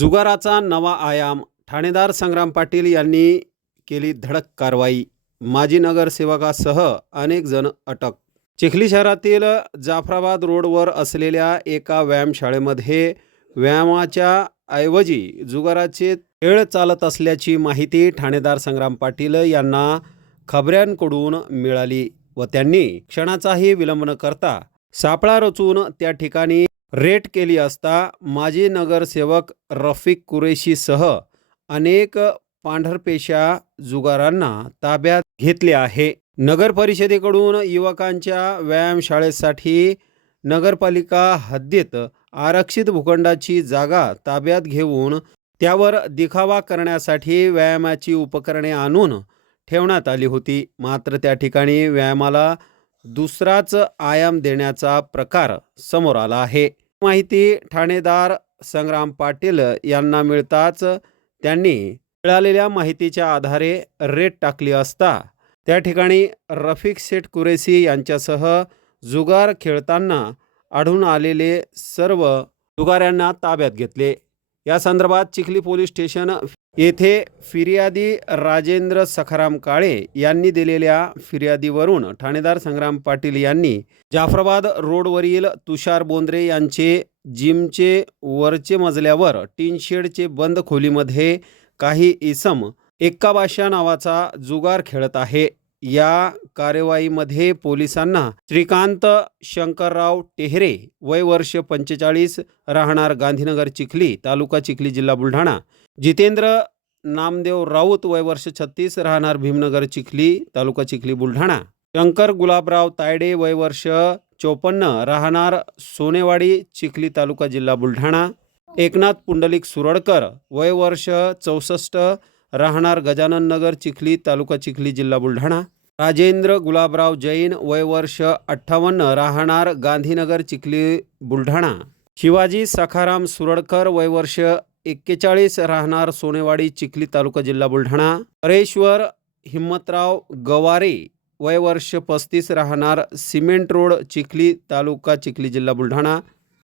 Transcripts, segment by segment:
जुगाराचा नवा आयाम ठाणेदार संग्राम पाटील यांनी केली धडक कारवाई. माजी नगरसेवकासह अनेक जण अटक. चिखली शहरातील जाफराबाद रोडवर असलेल्या एका व्यायामशाळेमध्ये व्यायामाच्या ऐवजी जुगाराचे खेळ चालत असल्याची माहिती ठाणेदार संग्राम पाटील यांना खबऱ्यांकडून मिळाली व त्यांनी क्षणाचाही विलंब न करता सापळा रचून त्या ठिकाणी रेट केली असता माजी नगरसेवक रफिक कुरेशीसह अनेक पांढरपेशा जुगारांना ताब्यात घेतले आहे. नगर परिषदेकडून युवकांच्या व्यायामशाळेसाठी नगरपालिका हद्दीत आरक्षित भूखंडाची जागा ताब्यात घेऊन त्यावर दिखावा करण्यासाठी व्यायामाची उपकरणे आणून ठेवण्यात आली होती. मात्र त्या ठिकाणी व्यायामाला दुसराच आयाम देण्याचा प्रकार समोर आला आहे. माहिती ठाणेदार संग्राम पाटील यांना मिळताच त्यांनी मिळालेल्या माहितीच्या आधारे रेट टाकली असता त्या ठिकाणी रफिक शेठ कुरेशी यांच्यासह जुगार खेळताना आढळून आलेले सर्व जुगाऱ्यांना ताब्यात घेतले. या संदर्भात चिखली पोलीस स्टेशन येथे फिर्यादी राजेंद्र सखाराम काळे यांनी दिलेल्या फिर्यादीवरून ठाणेदार संग्राम पाटील यांनी जाफराबाद रोडवरील तुषार बोंद्रे यांचे जिमचे वरचे मजल्यावर टीन शेडचे बंद खोलीमध्ये काही इसम एक्काबाशा नावाचा जुगार खेळत आहे. या कार्यवाहीमध्ये पोलिसांना श्रीकांत शंकरराव टेहरे वय वर्ष पंचेचाळीस राहणार गांधीनगर चिखली तालुका चिखली जिल्हा बुलढाणा जितेंद्र नामदेव राऊत वय वर्ष छत्तीस राहणार भीमनगर चिखली तालुका चिखली बुलढाणा. शंकर गुलाबराव तायडे वय वर्ष चोपन्न राहणार सोनेवाडी चिखली तालुका जिल्हा बुलढाणा. एकनाथ पुंडलिक सुरडकर वय वर्ष चौसष्ट राहणार गजानन नगर चिखली तालुका चिखली जिल्हा बुलढाणा. राजेंद्र गुलाबराव जैन वय वर्ष अठ्ठावन्न राहणार गांधीनगर चिखली बुलढाणा. शिवाजी सखाराम सुरडकर वय वर्ष एक्केचाळीस राहणार सोनेवाडी चिखली तालुका जिल्हा बुलढाणा. परेश्वर हिम्मतराव गवारे वय वर्ष पस्तीस राहणार सिमेंट रोड चिखली तालुका चिखली जिल्हा बुलढाणा.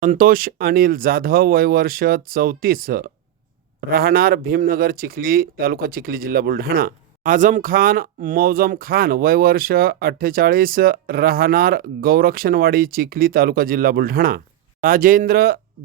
संतोष अनिल जाधव वय वर्ष चौतीस राहणार भीमनगर चिखली तालुका चिखली जिल्हा बुलढाणा. आझम खान मौजम खान वय वर्ष अठ्ठेचाळीस राहणार गौरक्षणवाडी चिखली तालुका जिल्हा बुलढाणा. राजेंद्र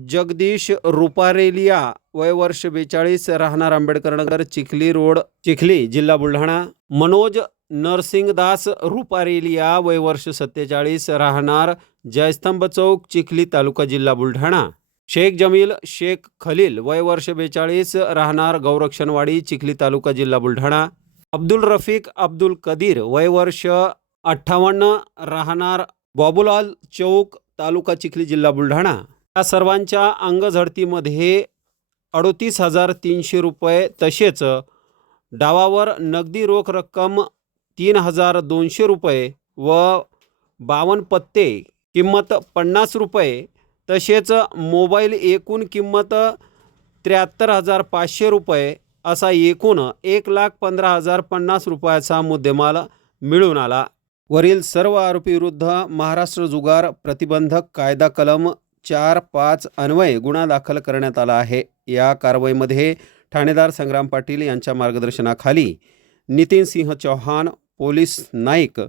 जगदीश रुपारेलिया वय वर्ष बेचाळीस राहणार आंबेडकरनगर चिखली रोड, चिखली जिल्हा बुलढाणा. मनोज नरसिंगदास रुपारेलिया वय वर्ष सत्तेचाळीस राहणार जयस्तंभ चौक, चिखली तालुका जिल्हा बुलढाणा. शेख जमील, शेख खलील वय वर्ष बेचाळीस राहणार गौरक्षणवाडी, चिखली तालुका जिल्हा बुलढाणा. अब्दुल रफिक अब्दुल कदीर वय वर्ष अठ्ठावन्न राहणार बाबुलाल चौक तालुका चिखली जिल्हा बुलढाणा. या सर्वांच्या अंगझडतीमध्ये अडोतीस हजार तीनशे रुपये तसेच डावावर नगदी रोख रक्कम तीन हजार दोनशे रुपये व बावन्न पत्ते किंमत पन्नास रुपये तसेच मोबाईल एकूण किंमत त्र्याहत्तर हजार पाचशे रुपये असा एकूण एक लाख पंधरा हजार पन्नास रुपयाचा मुद्देमाल मिळून आला. वरील सर्व आरोपीविरुद्ध महाराष्ट्र जुगार प्रतिबंधक कायदा कलम चार पाच अन्वये गुन्हा दाखल करण्यात आला आहे. या कारवाईमध्ये ठाणेदार संग्राम पाटील यांच्या मार्गदर्शनाखाली Nitin Singh Chauhan police Naik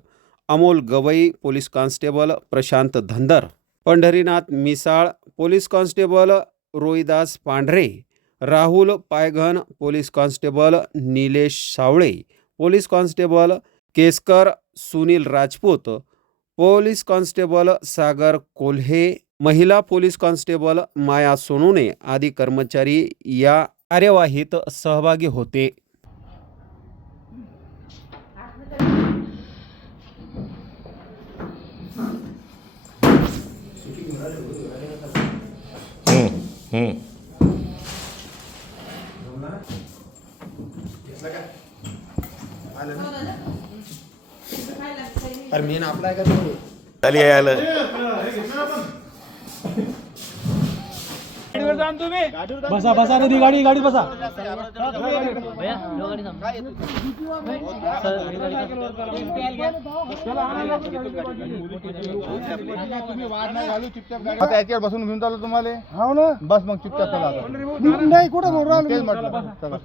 Amol Gawai police constable Prashant Dhandar Pandharinath Misal police constable Rohidas Pandhare Rahul Payghan police constable Nilesh Savale police constable Keskar Sunil Rajput police constable Sagar Kolhe महिला police constable माया सोनुने आदी कर्मचारी या कार्यवाहीत सहभागी होते. अरे main आपला आहे का खाली यायला बसा बसा रे ती गाडी गाडी बसा. आता याच्यावर बसून घेऊन चाललो तुम्हाला. हो ना? बस मग चुपचाप चला आता. नाही कुठं बोलू तेच म्हटलं. चला.